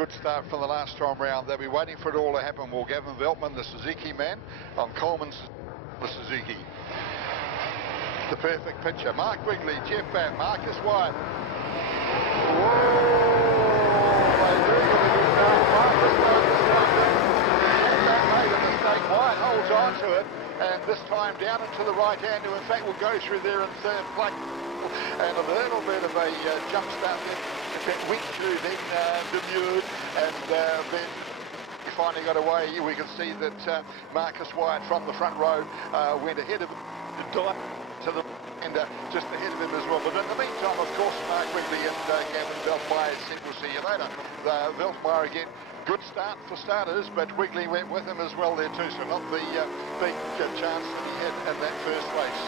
good start for the last time round. They'll be waiting for it all to happen. Will Gavin Veltman, the Suzuki man, on Coleman's the Suzuki. The perfect picture. Mark Wigley, Jeff Batt, Marcus Wyatt. Wyatt holds on to it, and this time down into the right hand, who in fact will go through there in third place. And a little bit of a jump start that went through, then demurred, and then he finally got away. We can see that Marcus Wyatt from the front row went ahead of him to the and just ahead of him as well. But in the meantime, of course, Mark Wigley and Gavin Veltmeyer said, we'll see you later. Veltmeyer again, good start for starters, but Wigley went with him as well there too, so not the big chance that he had in that first race.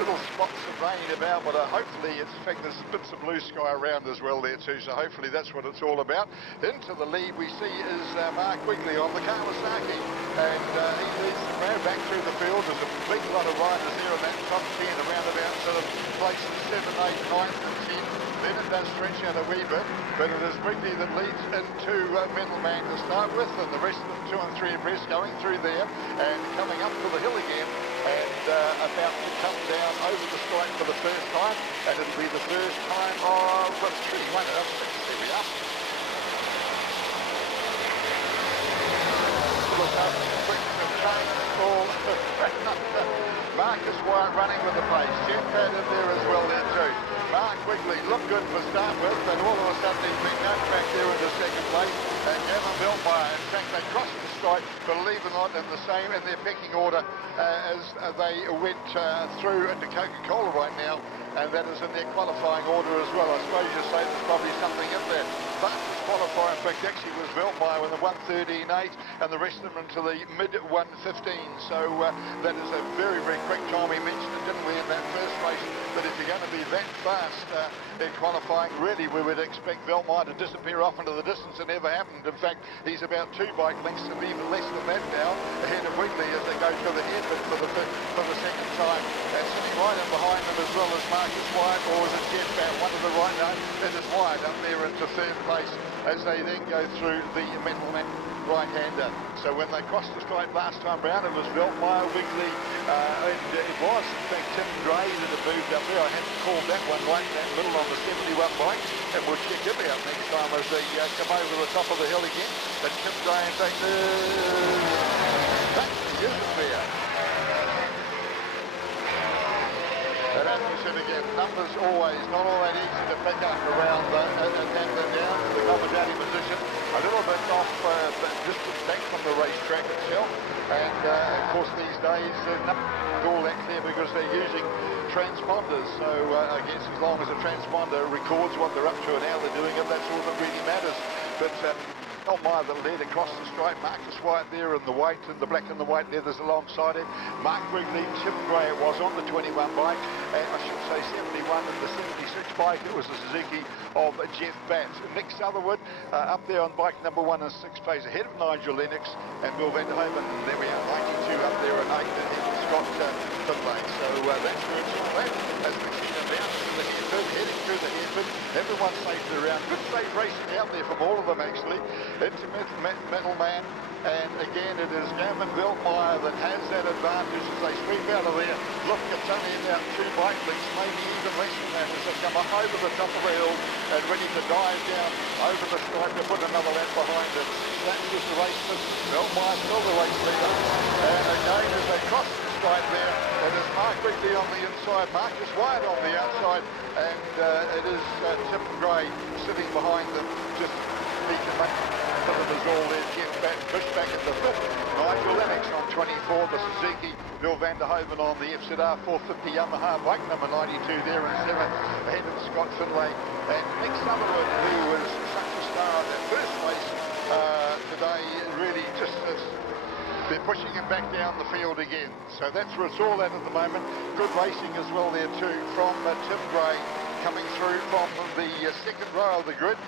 Little spots of rain about, but hopefully, in fact, there's been some blue sky around as well there too, so hopefully that's what it's all about. Into the lead we see is Mark Wigley on the Kawasaki, and he leads the crowd back through the field. There's a big lot of riders there in that top 10, around about sort of places 7, 8, 9 and 10. Then it does stretch out a wee bit, but it is Wigley that leads into Middleman to start with, and the rest of them 2 and 3 abreast going through there and coming up to the hill again, and about to come down over the stripe for the first time, and it'll be the first time of 21 up 6. There we are. Look up, quick change ball. Marcus Wyatt running with the pace. Jeff Batt in there as well there too. Mark Wigley looked good to start with, but all of a sudden he's been knocked back there into second place. And Gavin Veltmeyer, in fact, they crossed the stripe, believe it or not, in the same, in their pecking order as they went through into Coca-Cola right now. And that is in their qualifying order as well. I suppose you say there's probably something in there. But qualifying, in fact, actually was Veltmeyer with a 1:13.8, and the rest of them into the mid-1:15. So that is a very, very quick time. We mentioned it, didn't we, in that first race? But if you're going to be that fast in qualifying, really we would expect Veltmeyer to disappear off into the distance. It never happened. In fact, he's about 2 bike lengths and even less than that now, ahead of Wigley as they go to the headwind for the second time. And sitting right in behind them as well as Marcus Wyatt, or is it Jeff Batt, one of the right now, it is Wyatt up there into third place as they then go through the Middleman right-hander. So when they crossed the stripe last time round, it was Veltmeyer, Wigley, and it was in fact Tim Gray that had moved up there. I hadn't called that one right in that middle on the 71 bike, and we'll check him out next time as they come over the top of the hill again. But Tim Gray and take that is fair. And as we said again, numbers always not all that easy to pick up around Hampton down to the commentating position. A little bit off distance back from the racetrack itself. And of course these days, not all that clear because they're using transponders. So I guess as long as a transponder records what they're up to and how they're doing it, that's all that really matters. But Veltmeyer that led across the stripe, Marcus Wyatt there in the white and the black and the white leathers alongside him. Mark Wigley, Tim Gray it was on the 21 bike, and I should say 71 and the 76 bike, it was the Suzuki of Jeff Batt. Nick Sutherwood up there on bike number 1 and 6 plays ahead of Nigel Lennox and Bill Van der Hoeven. And there we are, 92 up there and 8 and Scott Finlay. So that's where it's all at as we see them down to the headwind, heading through the headwind. Everyone's safely around. Good safe racing out there from all of them actually. Into Middleman, and again it is Gavin Veltmeyer that has that advantage as they sweep out of there. Look, it's only about 2 bike lengths, maybe even less than that, as they come up over the top of the hill and ready to dive down over the stripe to put another lap behind it. That's just the race for Veltmeyer, still the race leader. And again, as they cross the stripe there, it is Mark Wigley on the inside, Marcus Wyatt on the outside, and it is Tim Gray sitting behind them, just leaking back to them as all there. Jeff Batt pushed back at the 5th, Nigel Lennox on 24, the Suzuki, Bill Van der Hoeven on the FZR 450 Yamaha bike number 92 there in 7th, ahead of Scott Finlay, and Nick Sutherland, who was such a star in that first race today, really just they're pushing him back down the field again. So that's where it's all at the moment. Good racing as well there too from Tim Gray coming through from the second row of the grid.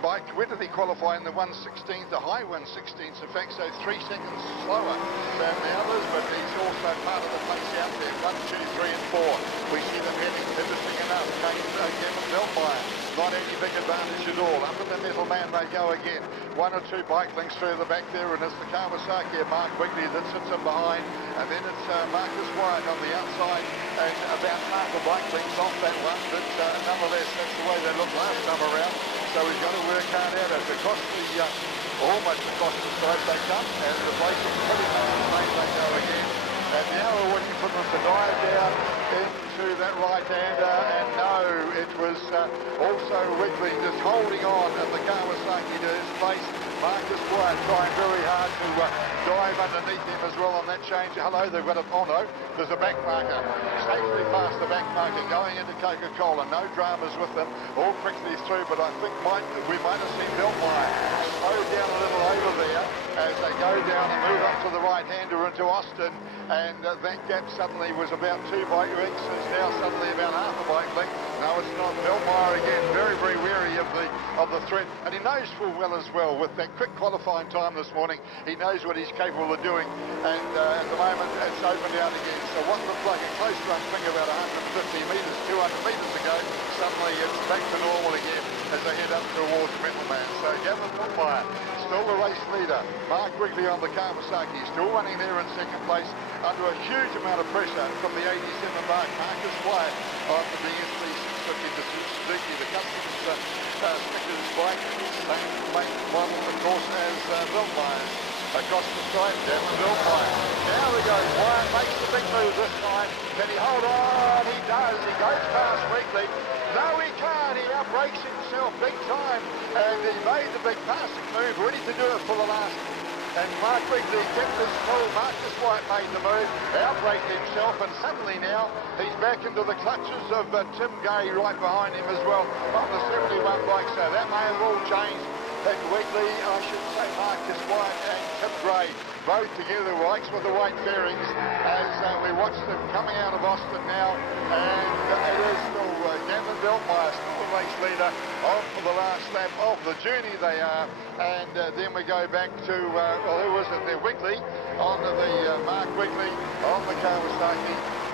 Bike, where did he qualify in the 1/16th, the high 1/16th, in fact, so 3 seconds slower than the others, but he's also part of the pace out there, 1, 2, 3 and 4. We see them heading, interesting enough, Gavin Veltmeyer not any big advantage at all. Up in the middle man they go again. One or two bike links through the back there, and it's the Kawasaki and Mark Wigley that sits in behind, and then it's Marcus Wyatt on the outside, and about half a bike length off that one, but nonetheless that's the way they looked last time around, so we've got to work hard out as across the almost across the straight they come, and the place is pretty much the same they go again. And now we're waiting for them to dive down into that right-hander, and no, it was also Wigley just holding on at the Kawasaki to his face. Marcus Wyatt trying very hard to dive underneath him as well on that change. Hello, they've got a, oh no, there's a back marker. Safely past the back marker, going into Coca-Cola. No dramas with them, all quickly through, but I think we might have seen Beltmire slow down a little over there as they go down and move up to the right-hander into Austin, and that gap suddenly was about 2 bike lengths. It's now suddenly about half a bike length. No, it's not. Beltmire again, very, very wary of the threat, and he knows full well as well with that quick qualifying time this morning. He knows what he's capable of doing, and at the moment it's opened out again. So what looked like a close run thing about 150 metres, 200 metres ago, suddenly it's back to normal again as they head up towards Middleman. So Gavin Beltmire, still the race leader. Mark Wigley on the Kawasaki, still running there in second place under a huge amount of pressure from the 87 mark. Marcus Wyatt on the BS3 650 Suzuki, the customs stickers bike, same model of course as Beltmire. Across the straight, Gavin Beltmire. Now we go, Wyatt makes the big move this time. Can he hold on? He does. He goes past Wigley. No, he can't. He outbrakes himself big time, and he made the big passing move, ready to do it for the last. And Mark Wigley kept his pull. Marcus Wyatt made the move, outbraked himself, and suddenly now he's back into the clutches of Tim Gay right behind him as well on the 71 bike. So that may have all changed. And Wigley, I should say Marcus Wyatt and Tim Gray, both together, bikes with the white bearings, as we watch them coming out of Austin now, and it is still Gavin Beltmire, still the race leader, on for the last lap of the journey they are, and then we go back to, well, who was it there, Wigley, on the Mark Wigley on the Kawasaki.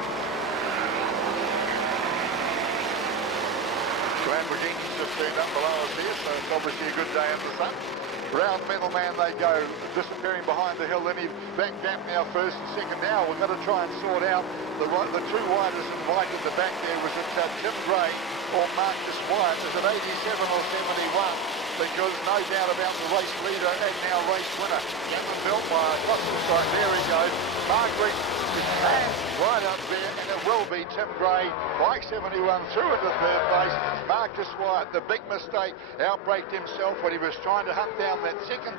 Lamborghini's just turned up below us here, so it's obviously a good day in the sun. Round Middleman they go, disappearing behind the hill. Then he back gap now first and second. Now we've got to try and sort out the two riders invited at the back there. Was it Tim Gray or Marcus Wyatt? Is it 87 or 71? Because no doubt about the race leader and now race winner, Gavin Beltmire across the side. There he goes. Mark Wigley is right up there, and it will be Tim Gray, bike 71 through into third place. Marcus Wyatt, the big mistake, outbraked himself when he was trying to hunt down that second